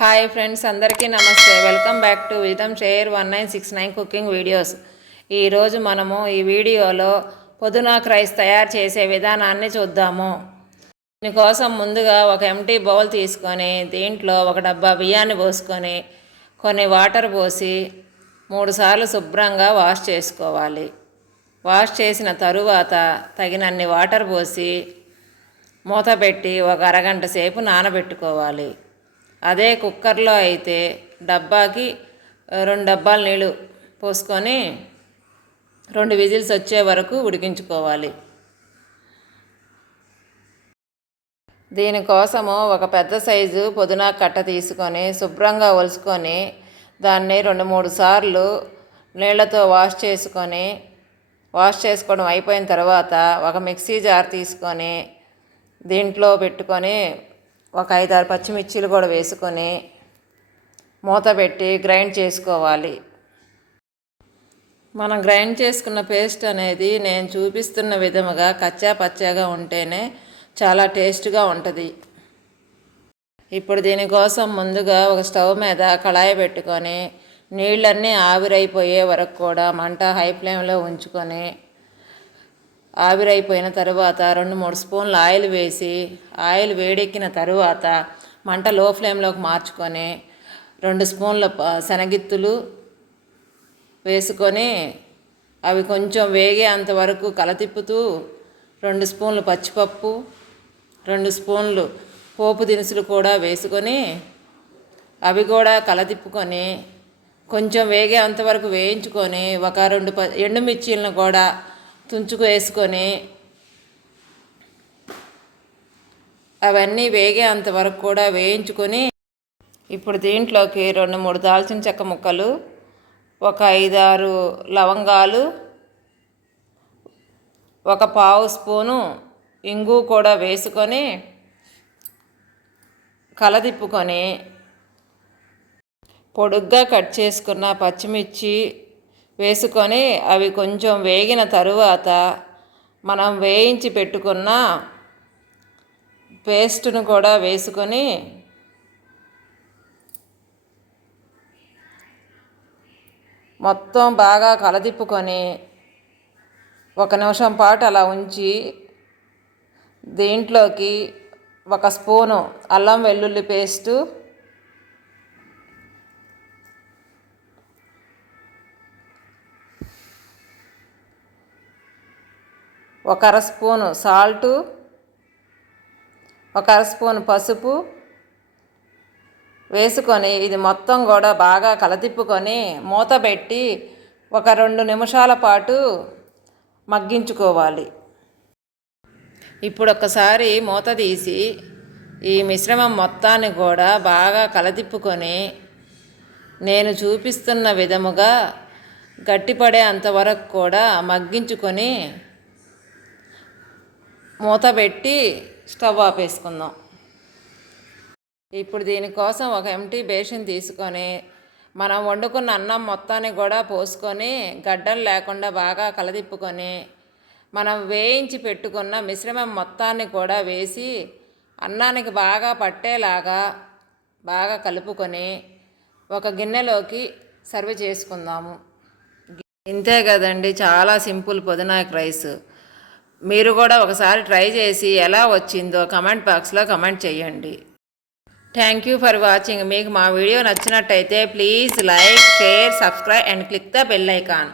Hi friends, అందరికీ నమస్తే. Welcome back to wisdom share 1969 cooking videos. ఈరోజు మనము ఈ వీడియోలో పుదీనాకు రైస్ తయారు చేసే విధానాన్ని చూద్దాము. దీనికోసం ముందుగా ఒక ఎంటీ బౌల్ తీసుకొని దీంట్లో ఒక డబ్బా బియ్యాన్ని పోసుకొని కొన్ని వాటర్ పోసి 3 సార్లు శుభ్రంగా వాష్ చేసుకోవాలి. వాష్ చేసిన తరువాత తగినన్ని వాటర్ పోసి మూత పెట్టి ఒక అరగంట సేపు నానబెట్టుకోవాలి. అదే కుక్కర్లో అయితే డబ్బాకి 2 డబ్బాలు నీళ్ళు పోసుకొని 2 విజిల్స్ వచ్చే వరకు ఉడికించుకోవాలి. దీనికోసము ఒక పెద్ద సైజు పుదీనా కట్ట తీసుకొని శుభ్రంగా ఒలుసుకొని దాన్ని 2-3 సార్లు నీళ్లతో వాష్ చేసుకోవడం అయిపోయిన తర్వాత ఒక మిక్సీ జార్ తీసుకొని దీంట్లో పెట్టుకొని ఒక 5-6 పచ్చిమిర్చీలు కూడా వేసుకొని మూత పెట్టి గ్రైండ్ చేసుకోవాలి. మనం గ్రైండ్ చేసుకున్న పేస్ట్ అనేది నేను చూపిస్తున్న విధముగా కచ్చా పచ్చాగా ఉంటేనే చాలా టేస్ట్గా ఉంటుంది. ఇప్పుడు దీనికోసం ముందుగా ఒక స్టవ్ మీద కళాయి పెట్టుకొని నీళ్ళన్నీ ఆవిరైపోయే వరకు కూడా మంట హై ఫ్లేమ్లో ఉంచుకొని ఆవిరైపోయిన తరువాత 2-3 స్పూన్లు ఆయిల్ వేసి ఆయిల్ వేడెక్కిన తరువాత మంట లో ఫ్లేమ్లోకి మార్చుకొని 2 స్పూన్ల శనగిత్తులు వేసుకొని అవి కొంచెం వేగే అంతవరకు కలతిప్పుతూ 2 స్పూన్లు పచ్చిపప్పు 2 స్పూన్లు పోపు దినుసులు కూడా వేసుకొని అవి కూడా కలతిప్పుకొని కొంచెం వేగే అంతవరకు వేయించుకొని ఒక 2 ఎండుమిర్చీలను కూడా తుంచుకు వేసుకొని అవన్నీ వేగే అంతవరకు కూడా వేయించుకొని ఇప్పుడు దీంట్లోకి 2-3 దాల్చిన చెక్క ముక్కలు, ఒక 5-6 లవంగాలు, ఒక పావు స్పూను ఇంగు కూడా వేసుకొని కలదిప్పుకొని పొడుగ్గా కట్ చేసుకున్న పచ్చిమిర్చి వేసుకొని అవి కొంచెం వేగిన తరువాత మనం వేయించి పెట్టుకున్న పేస్టును కూడా వేసుకొని మొత్తం బాగా కలదిప్పుకొని 1 నిమిషం పాటు అలా ఉంచి దీంట్లోకి 1 స్పూను అల్లం వెల్లుల్లి పేస్టు, 1 అర స్పూను సాల్టు, 1 అర స్పూను పసుపు వేసుకొని ఇది మొత్తం కూడా బాగా కలతిప్పుకొని మూత పెట్టి ఒక 2 నిమిషాల పాటు మగ్గించుకోవాలి. ఇప్పుడు ఒకసారి మూత తీసి ఈ మిశ్రమం మొత్తాన్ని కూడా బాగా కలతిప్పుకొని నేను చూపిస్తున్న విధముగా గట్టిపడే అంతవరకు కూడా మగ్గించుకొని మూత పెట్టి స్టవ్ ఆపేసుకుందాం. ఇప్పుడు దీనికోసం ఒక ఎంటీ బేసిన్ తీసుకొని మనం వండుకున్న అన్నం మొత్తాన్ని కూడా పోసుకొని గడ్డలు లేకుండా బాగా కలదిప్పుకొని మనం వేయించి పెట్టుకున్న మిశ్రమం మొత్తాన్ని కూడా వేసి అన్నానికి బాగా పట్టేలాగా బాగా కలుపుకొని ఒక గిన్నెలోకి సర్వ్ చేసుకుందాము. ఇంతే కదండి, చాలా సింపుల్ పుదీనాకు రైస్. మీరు కూడా ఒకసారి ట్రై చేసి ఎలా వచ్చిందో కమెంట్ బాక్స్లో కమెంట్ చేయండి. Thank you for watching. మీకు మా వీడియో నచ్చినట్టయితే please like, share, subscribe and click the bell icon.